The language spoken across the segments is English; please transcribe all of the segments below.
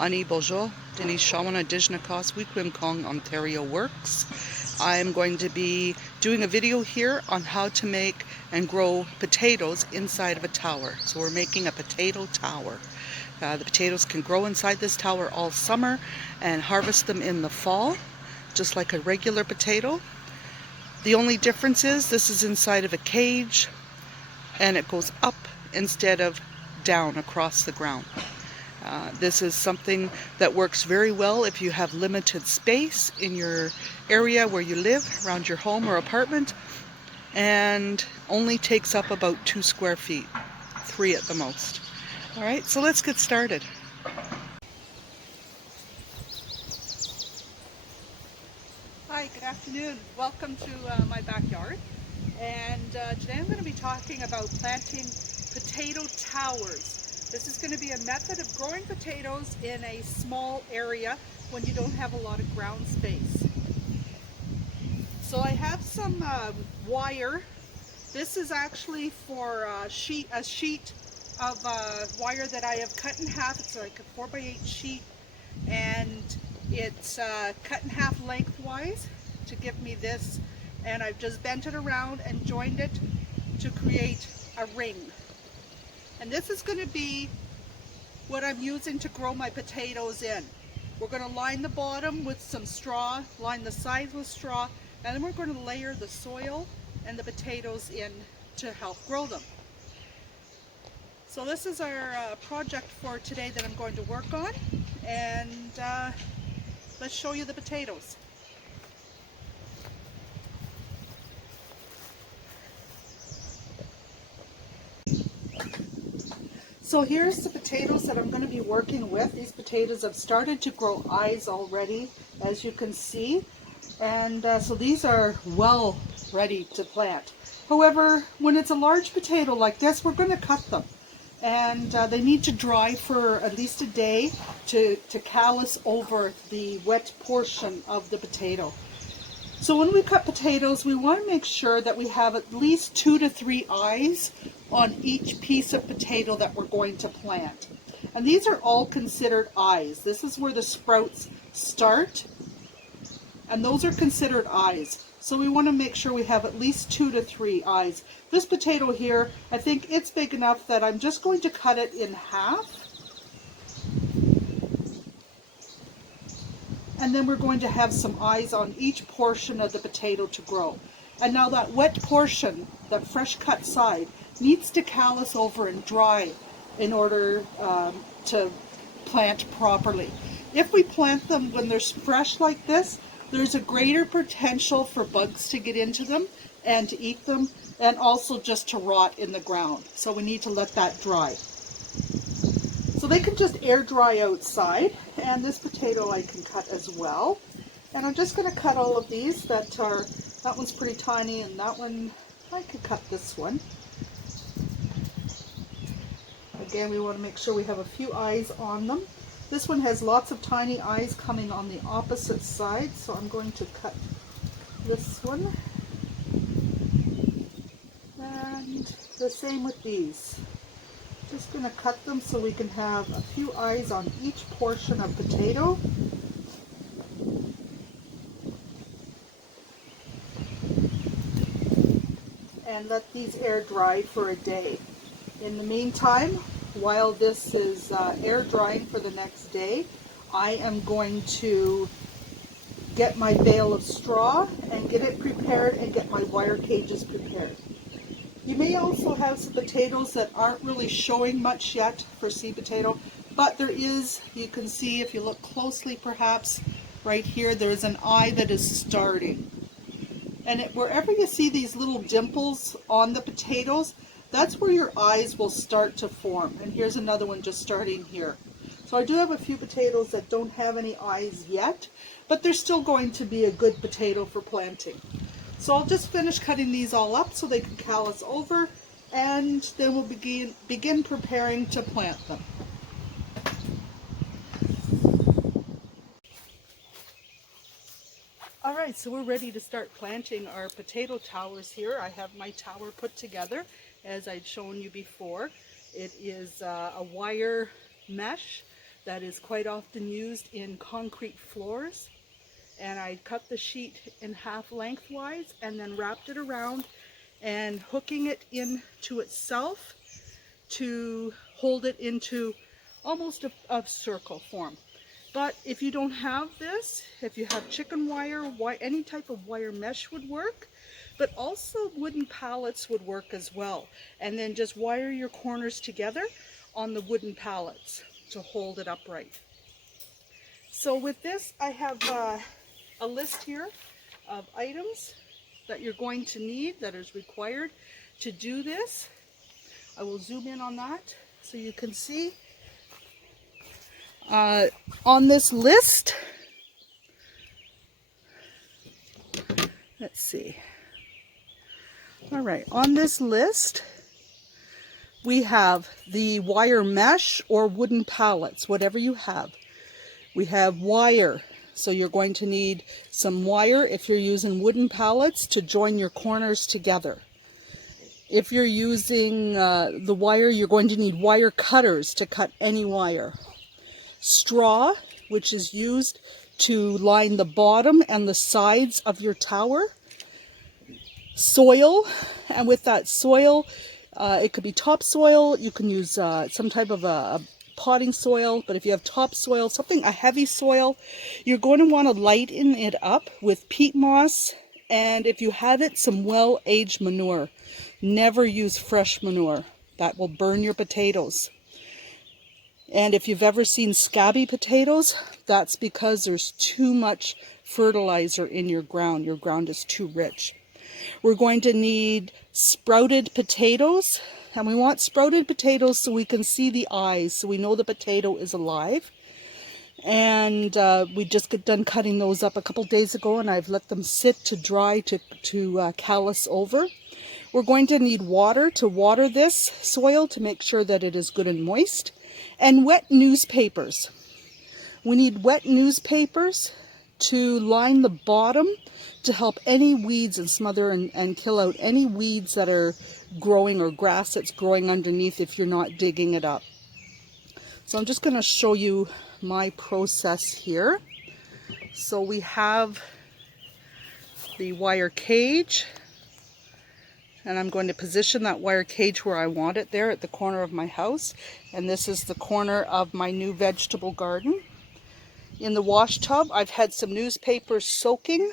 Ani Bonjour, McKenzie-Shawana, Dijnakos, Wikwim Ontario Works. I'm going to be doing a video here on how to make and grow potatoes inside of a tower. So we're making a potato tower. The potatoes can grow inside this tower all summer and harvest them in the fall, just like a regular potato. The only difference is this is inside of a cage and it goes up instead of down across the ground. This is something that works very well if you have limited space in your area where you live, around your home or apartment, and only takes up about 2 square feet, 3 at the most. All right, so let's get started. Hi, good afternoon. Welcome to my backyard. And today I'm going to be talking about planting potato towers. This is going to be a method of growing potatoes in a small area when you don't have a lot of ground space. So I have some wire. This is actually for a sheet of wire that I have cut in half. It's like a 4x8 sheet, and it's cut in half lengthwise to give me this, and I've just bent it around and joined it to create a ring. And this is going to be what I'm using to grow my potatoes in. We're going to line the bottom with some straw, line the sides with straw, and then we're going to layer the soil and the potatoes in to help grow them. So this is our project for today that I'm going to work on, and let's show you the potatoes. So here's the potatoes that I'm going to be working with. These potatoes have started to grow eyes already, as you can see, and so these are well ready to plant. However, when it's a large potato like this, we're going to cut them. And they need to dry for at least a day to callus over the wet portion of the potato. So when we cut potatoes, we want to make sure that we have at least 2 to 3 eyes on each piece of potato that we're going to plant. And these are all considered eyes. This is where the sprouts start, and those are considered eyes. So we want to make sure we have at least 2 to 3 eyes. This potato here, I think it's big enough that I'm just going to cut it in half. And then we're going to have some eyes on each portion of the potato to grow. And now that wet portion, that fresh cut side, needs to callus over and dry in order to plant properly. If we plant them when they're fresh like this, there's a greater potential for bugs to get into them and to eat them, and also just to rot in the ground. So we need to let that dry. So they can just air dry outside, and this potato I can cut as well. And I'm just going to cut all of these that one's pretty tiny, and that one, I could cut this one. Again, we want to make sure we have a few eyes on them. This one has lots of tiny eyes coming on the opposite side, so I'm going to cut this one. And the same with these. Just going to cut them so we can have a few eyes on each portion of potato. And let these air dry for a day. In the meantime, while this is air drying for the next day, I am going to get my bale of straw and get it prepared and get my wire cages prepared. You may also have some potatoes that aren't really showing much yet for seed potato, but there is, you can see if you look closely perhaps, right here, there is an eye that is starting. And wherever you see these little dimples on the potatoes, that's where your eyes will start to form. And here's another one just starting here. So I do have a few potatoes that don't have any eyes yet, but they're still going to be a good potato for planting. So I'll just finish cutting these all up so they can callus over, and then we'll begin preparing to plant them. All right, so we're ready to start planting our potato towers here. I have my tower put together as I'd shown you before. It is a wire mesh that is quite often used in concrete floors. And I cut the sheet in half lengthwise and then wrapped it around and hooking it into itself to hold it into almost a circle form. But if you don't have this, if you have chicken wire, any type of wire mesh would work, but also wooden pallets would work as well. And then just wire your corners together on the wooden pallets to hold it upright. So with this, I have a list here of items that you're going to need, that is required to do this. I will zoom in on that so you can see. On this list, let's see. All right, on this list, we have the wire mesh or wooden pallets, whatever you have. We have wire, so you're going to need some wire if you're using wooden pallets to join your corners together. If you're using the wire, you're going to need wire cutters to cut any wire. Straw, which is used to line the bottom and the sides of your tower. Soil, and with that soil, it could be topsoil. You can use some type of a potting soil, but if you have topsoil, a heavy soil, you're going to want to lighten it up with peat moss, and if you have it, some well-aged manure. Never use fresh manure. That will burn your potatoes. And if you've ever seen scabby potatoes, that's because there's too much fertilizer in your ground. Your ground is too rich. We're going to need sprouted potatoes, and we want sprouted potatoes so we can see the eyes, so we know the potato is alive. And we just got done cutting those up a couple days ago, and I've let them sit to dry to callus over. We're going to need water to water this soil to make sure that it is good and moist. And wet newspapers. We need wet newspapers to line the bottom to help any weeds and smother and kill out any weeds that are growing or grass that's growing underneath if you're not digging it up. So I'm just going to show you my process here. So we have the wire cage, and I'm going to position that wire cage where I want it, there at the corner of my house. And this is the corner of my new vegetable garden. In the wash tub, I've had some newspapers soaking,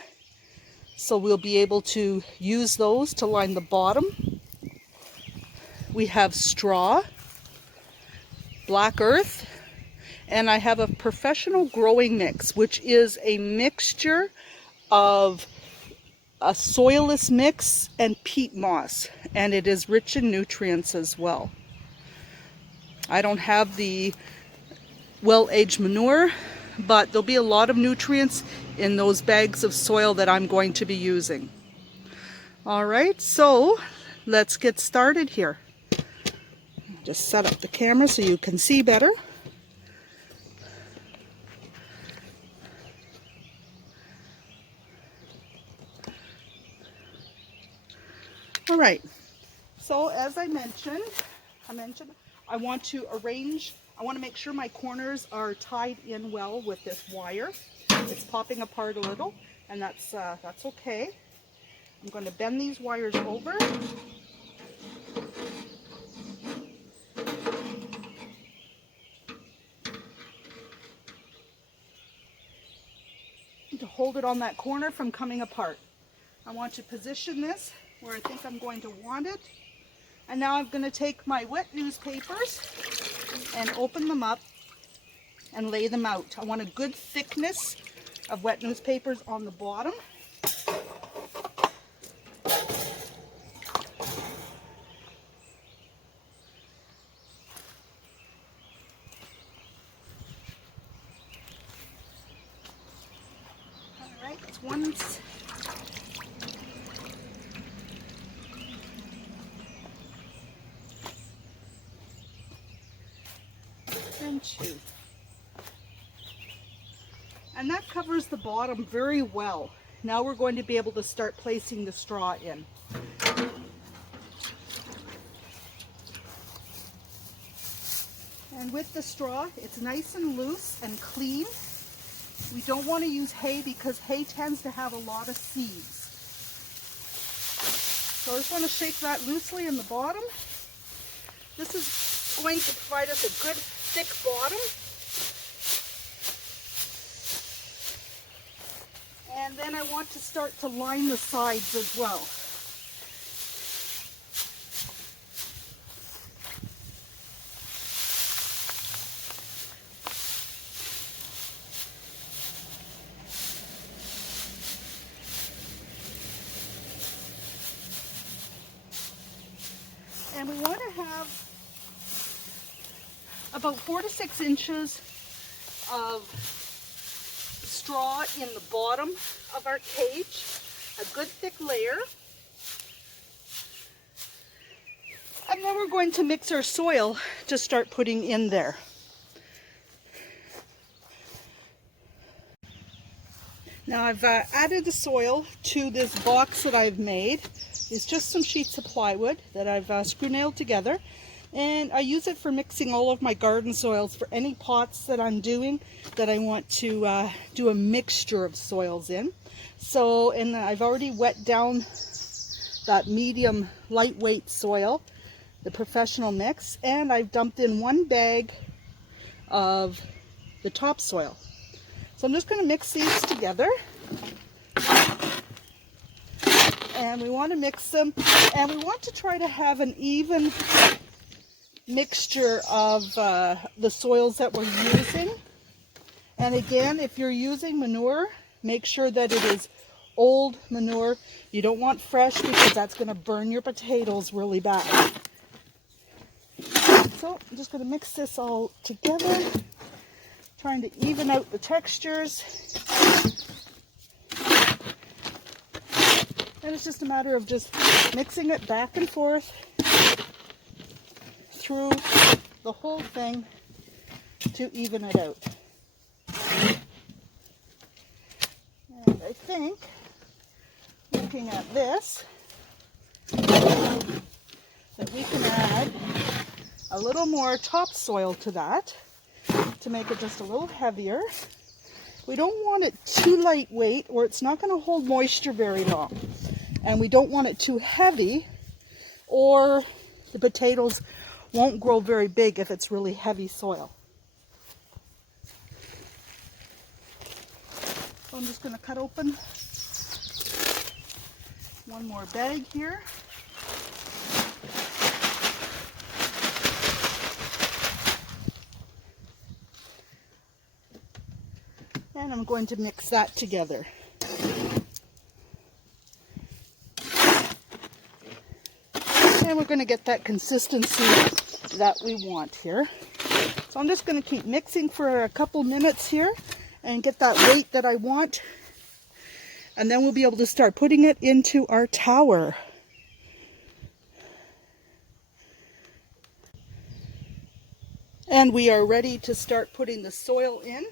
so we'll be able to use those to line the bottom. We have straw, black earth, and I have a professional growing mix, which is a mixture of a soilless mix and peat moss, and it is rich in nutrients as well. I don't have the well-aged manure, but there'll be a lot of nutrients in those bags of soil that I'm going to be using. All right, so let's get started here. Just set up the camera so you can see better. All right, so as I mentioned, I want to make sure my corners are tied in well with this wire. It's popping apart a little, and that's okay. I'm going to bend these wires over. To hold it on that corner from coming apart. I want to position this where I think I'm going to want it. And now I'm going to take my wet newspapers and open them up and lay them out. I want a good thickness of wet newspapers on the bottom. All right, it's one. And two. And that covers the bottom very well. Now we're going to be able to start placing the straw in. And And with the straw, it's nice and loose and clean. We don't want to use hay because hay tends to have a lot of seeds. So I just want to shake that loosely in the bottom. This is going to provide us a good thick bottom. And then I want to start to line the sides as well. And we want to have about 4 to 6 inches of straw in the bottom of our cage, a good thick layer. And then we're going to mix our soil to start putting in there. Now I've added the soil to this box that I've made. It's just some sheets of plywood that I've screw nailed together. And I use it for mixing all of my garden soils for any pots that I'm doing that I want to do a mixture of soils in. So, and I've already wet down that medium lightweight soil, the professional mix, and I've dumped in 1 bag of the topsoil. So I'm just going to mix these together. And we want to mix them, and we want to try to have an even mixture of the soils that we're using. And again, if you're using manure, make sure that it is old manure. You don't want fresh because that's going to burn your potatoes really bad. So I'm just going to mix this all together, trying to even out the textures. And it's just a matter of just mixing it back and forth through the whole thing to even it out. And I think, looking at this, that we can add a little more topsoil to that to make it just a little heavier. We don't want it too lightweight or it's not going to hold moisture very long. And we don't want it too heavy or the potatoes won't grow very big if it's really heavy soil. So I'm just going to cut open one more bag here. And I'm going to mix that together. And we're going to get that consistency that we want here. So I'm just going to keep mixing for a couple minutes here and get that weight that I want. And then we'll be able to start putting it into our tower. And we are ready to start putting the soil in.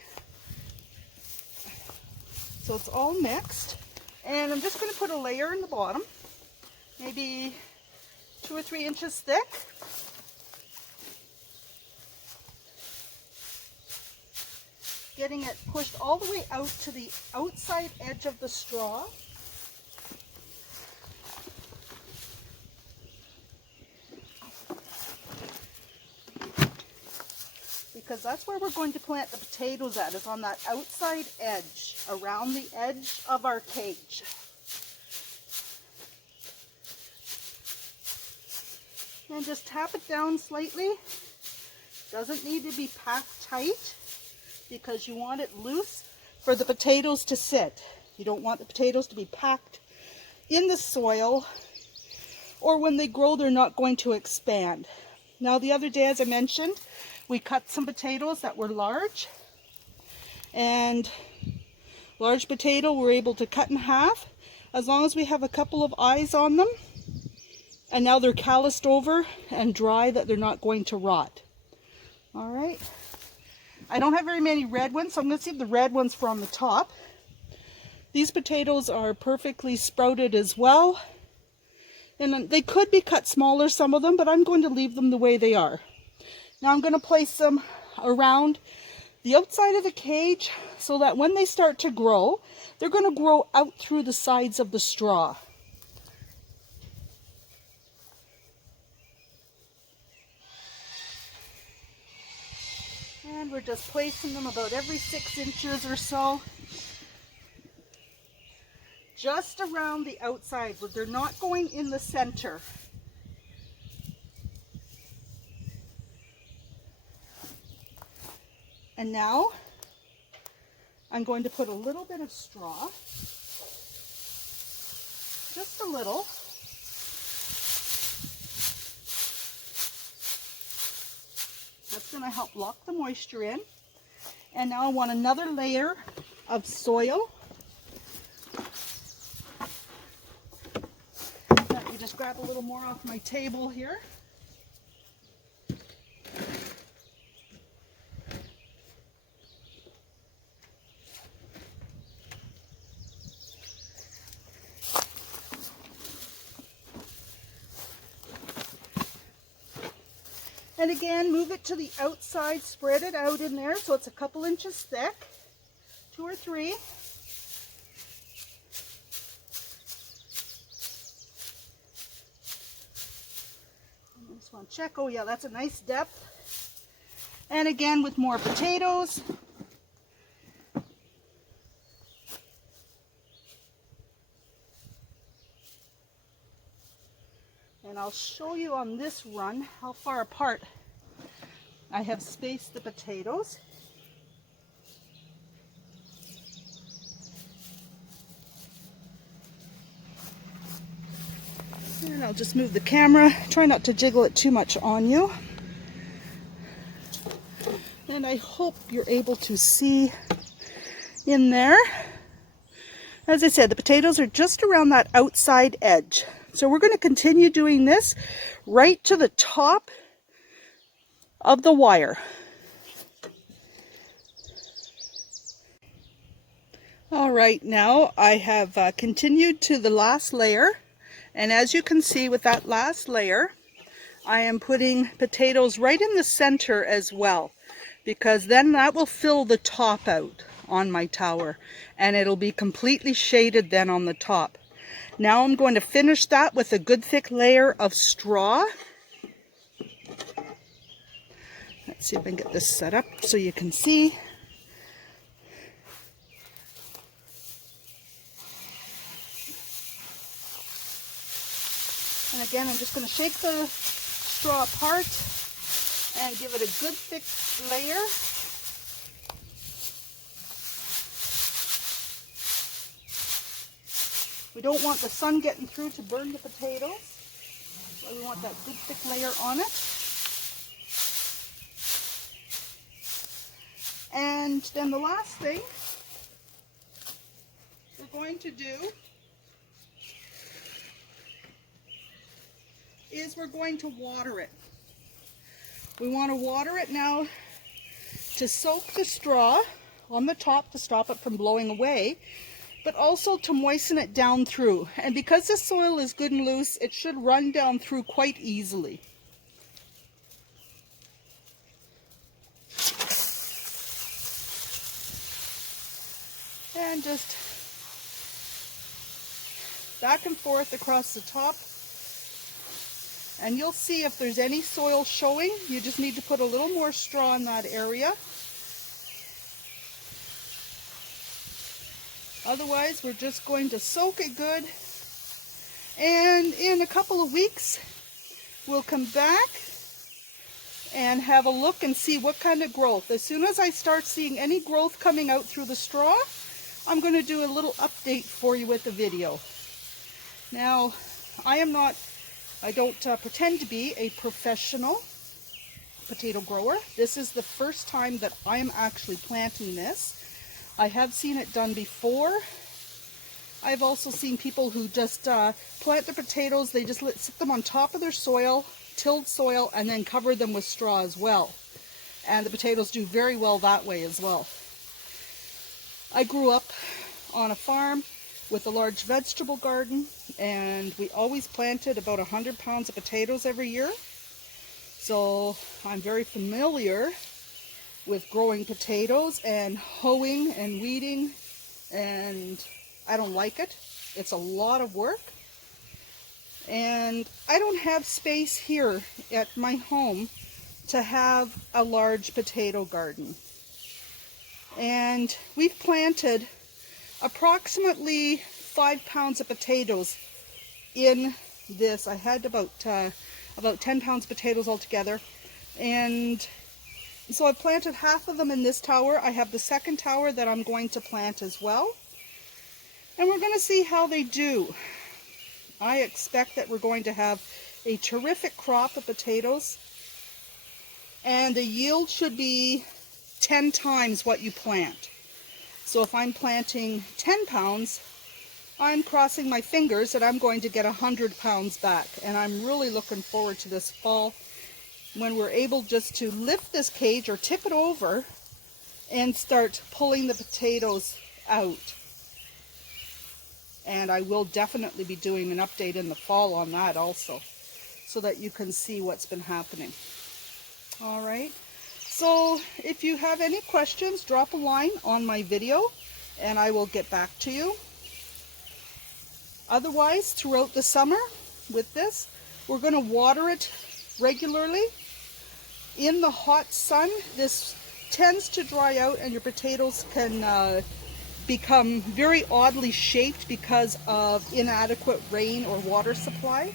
So it's all mixed. And I'm just going to put a layer in the bottom, maybe 2 or 3 inches thick. Getting it pushed all the way out to the outside edge of the straw. Because that's where we're going to plant the potatoes at, is on that outside edge, around the edge of our cage. And just tap it down slightly. Doesn't need to be packed tight because you want it loose for the potatoes to sit. You don't want the potatoes to be packed in the soil, or when they grow they're not going to expand. Now the other day, as I mentioned, we cut some potatoes that were large, and large potato we're able to cut in half as long as we have a couple of eyes on them. And now they're calloused over and dry that they're not going to rot. All right. I don't have very many red ones, so I'm going to save the red ones from the top. These potatoes are perfectly sprouted as well. And they could be cut smaller, some of them, but I'm going to leave them the way they are. Now I'm going to place them around the outside of the cage so that when they start to grow, they're going to grow out through the sides of the straw. And we're just placing them about every 6 inches or so. Just around the outside, where they're not going in the center. And now I'm going to put a little bit of straw, just a little. That's going to help lock the moisture in. And now I want another layer of soil. Let me just grab a little more off my table here. And again, move it to the outside, spread it out in there so it's a couple inches thick, 2 or 3. I just want to check, oh yeah, that's a nice depth. And again, with more potatoes. And I'll show you on this run how far apart I have spaced the potatoes. And I'll just move the camera. Try not to jiggle it too much on you. And I hope you're able to see in there. As I said, the potatoes are just around that outside edge. So we're going to continue doing this right to the top of the wire. All right, now I have continued to the last layer. And as you can see with that last layer, I am putting potatoes right in the center as well, because then that will fill the top out on my tower and it'll be completely shaded then on the top. Now I'm going to finish that with a good thick layer of straw. Let's see if I can get this set up so you can see. And again, I'm just going to shake the straw apart and give it a good thick layer. We don't want the sun getting through to burn the potatoes, so we want that good thick layer on it. And then the last thing we're going to do is we're going to water it. We want to water it now to soak the straw on the top to stop it from blowing away, but also to moisten it down through. And because the soil is good and loose, it should run down through quite easily. And just back and forth across the top. And you'll see if there's any soil showing, you just need to put a little more straw in that area. Otherwise, we're just going to soak it good. And in a couple of weeks, we'll come back and have a look and see what kind of growth. As soon as I start seeing any growth coming out through the straw, I'm going to do a little update for you with the video. Now, I don't pretend to be a professional potato grower. This is the first time that I'm actually planting this. I have seen it done before. I've also seen people who just plant their potatoes, they just sit them on top of their soil, tilled soil, and then cover them with straw as well. And the potatoes do very well that way as well. I grew up on a farm with a large vegetable garden, and we always planted about 100 pounds of potatoes every year. So I'm very familiar with growing potatoes and hoeing and weeding, and I don't like it. It's a lot of work. And I don't have space here at my home to have a large potato garden. And we've planted approximately 5 pounds of potatoes in this. I had about 10 pounds of potatoes altogether. And so I planted half of them in this tower. I have the second tower that I'm going to plant as well. And we're going to see how they do. I expect that we're going to have a terrific crop of potatoes. And the yield should be 10 times what you plant. So if I'm planting 10 pounds, I'm crossing my fingers that I'm going to get 100 pounds back. And I'm really looking forward to this fall when we're able just to lift this cage or tip it over and start pulling the potatoes out. And I will definitely be doing an update in the fall on that also, so that you can see what's been happening. All right. So if you have any questions, drop a line on my video and I will get back to you. Otherwise, throughout the summer with this, we're going to water it regularly. In the hot sun, this tends to dry out and your potatoes can become very oddly shaped because of inadequate rain or water supply.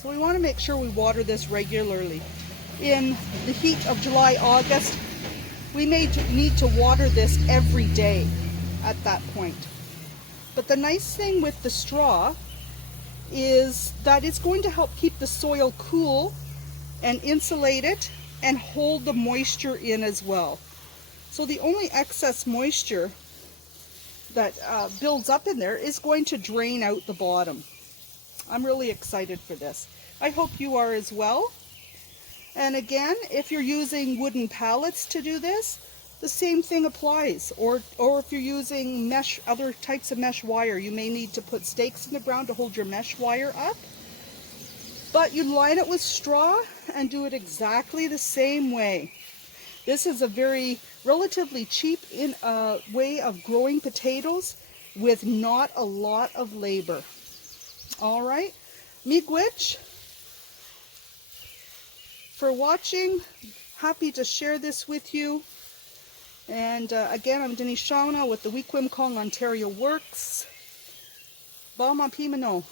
So we want to make sure we water this regularly. In the heat of July, August, we may need to water this every day at that point. But the nice thing with the straw is that it's going to help keep the soil cool and insulate it and hold the moisture in as well. So the only excess moisture that builds up in there is going to drain out the bottom. I'm really excited for this. I hope you are as well. And again, if you're using wooden pallets to do this, the same thing applies. Or if you're using mesh, other types of mesh wire, you may need to put stakes in the ground to hold your mesh wire up. But you line it with straw and do it exactly the same way. This is a very relatively cheap way of growing potatoes with not a lot of labor. All right, miigwech for watching. Happy to share this with you. And again, I'm McKenzie-Shawana with the Weequahic Ontario Works. Ba ma pimano.